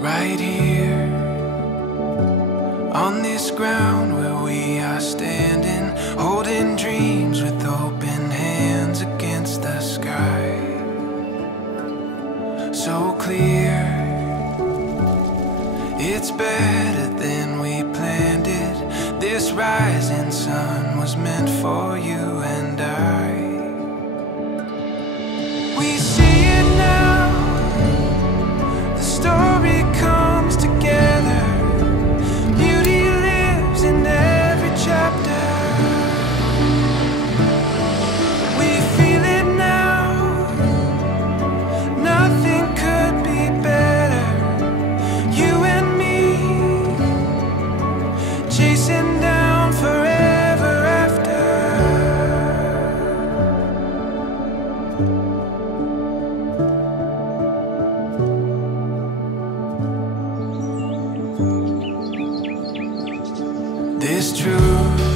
right here on this ground where we are standing, holding dreams with open hands against the sky. So clear, it's better than we planned it. This rising sun was meant for you and I. We see it now, the story comes together. Beauty lives in every chapter. We feel it now, nothing could be better. You and me, chasing down forever after. This truth